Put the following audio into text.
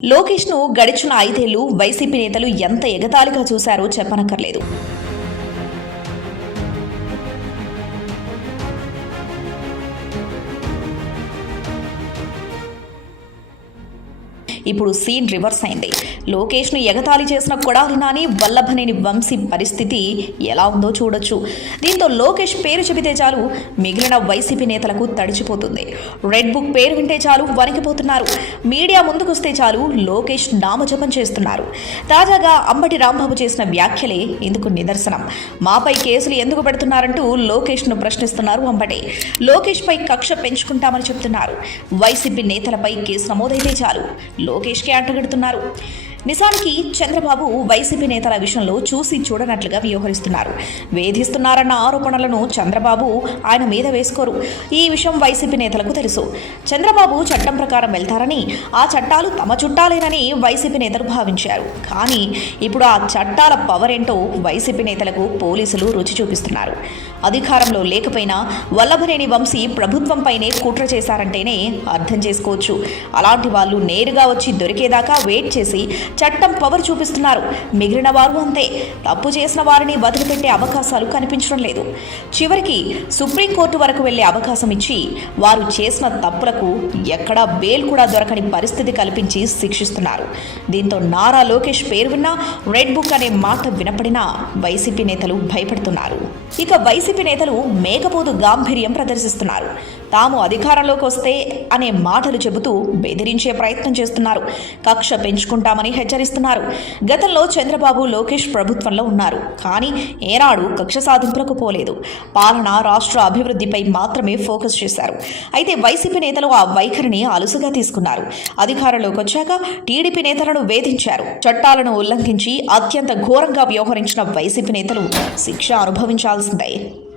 లోకేష్ను గడిచిన 5 ఏళ్లు వైసీపీ నేతలు ఎంత ఎగతాళిగా చూశారో చెప్పనక్కర్లేదు. ఇప్పుడు సీన్ రివర్స్ అయింది. లోకేష్ను ఎగతాళి చేసిన కొడాలి నాని, వల్లభనేని వంశీ పరిస్థితి ఎలా ఉందో చూడొచ్చు. దీంతో లోకేష్ పేరు చెబితే చాలు మిగిలిన వైసీపీ నేతలకు తడిచిపోతుంది. రెడ్ బుక్ పేరు వింటే చాలు వణికిపోతున్నారు. మీడియా ముందుకొస్తే చాలు లోకేష్ నామజపం చేస్తున్నారు. తాజాగా అంబటి రాంబాబు చేసిన వ్యాఖ్యలే ఇందుకు నిదర్శనం. మాపై కేసులు ఎందుకు పెడుతున్నారంటూ లోకేష్ను ప్రశ్నిస్తున్నారు అంబటి. లోకేష్ పై కక్ష పెంచుకుంటామని చెప్తున్నారు. వైసీపీ నేతలపై కేసు నమోదైతే చాలు లోకేష్కే అంటగడుతున్నారు. నిజానికి చంద్రబాబు వైసీపీ నేతల విషయంలో చూసి చూడనట్లుగా వ్యవహరిస్తున్నారు. వేధిస్తున్నారన్న ఆరోపణలను చంద్రబాబు ఆయన మీద వేసుకోరు. ఈ విషయం వైసీపీ నేతలకు తెలుసు. చంద్రబాబు చట్టం ప్రకారం వెళ్తారని, ఆ చట్టాలు తమ చుట్టాలేనని వైసీపీ నేతలు భావించారు. కానీ ఇప్పుడు ఆ చట్టాల పవర్ ఏంటో వైసీపీ నేతలకు పోలీసులు రుచి చూపిస్తున్నారు. అధికారంలో లేకపోయినా వల్లభనేని వంశీ ప్రభుత్వంపైనే కుట్ర చేశారంటేనే అర్థం చేసుకోవచ్చు. అలాంటి వాళ్ళు నేరుగా వచ్చి దొరికేదాకా వెయిట్ చేసి చట్టం పవర్ చూపిస్తున్నారు. మిగిలిన వారు అంతే. తప్పు చేసిన వారిని వదిలిపెట్టే అవకాశాలు కనిపించడం లేదు. చివరికి సుప్రీంకోర్టు వరకు వెళ్లే అవకాశం ఇచ్చి వారు చేసిన తప్పులకు ఎక్కడా బెయిల్ కూడా దొరకని పరిస్థితి కల్పించి శిక్షిస్తున్నారు. దీంతో నారా లోకేష్ పేరు విన్నా, రెడ్ బుక్ అనే మాట వినపడినా వైసీపీ నేతలు భయపడుతున్నారు. ఇక వైసీపీ నేతలు మేకపోతు గాంభీర్యం ప్రదర్శిస్తున్నారు. తాము అధికారంలోకి వస్తే అనే మాటలు చెబుతూ బెదిరించే ప్రయత్నం చేస్తున్నారు. కక్ష పెంచుకుంటామని హెచ్చరిస్తున్నారు. గతంలో చంద్రబాబు, లోకేష్ ప్రభుత్వంలో ఉన్నారు. కానీ ఏనాడు కక్ష సాధింపులకు పోలేదు. పాలన, రాష్ట్ర అభివృద్ధిపై మాత్రమే ఫోకస్ చేశారు. అయితే వైసీపీ నేతలు ఆ వైఖరిని అలుసుగా తీసుకున్నారు. అధికారంలోకి వచ్చాక టీడీపీ నేతలను వేధించారు. చట్టాలను ఉల్లంఘించి అత్యంత ఘోరంగా వ్యవహరించిన వైసీపీ నేతలు శిక్ష అనుభవించాల్సిందే.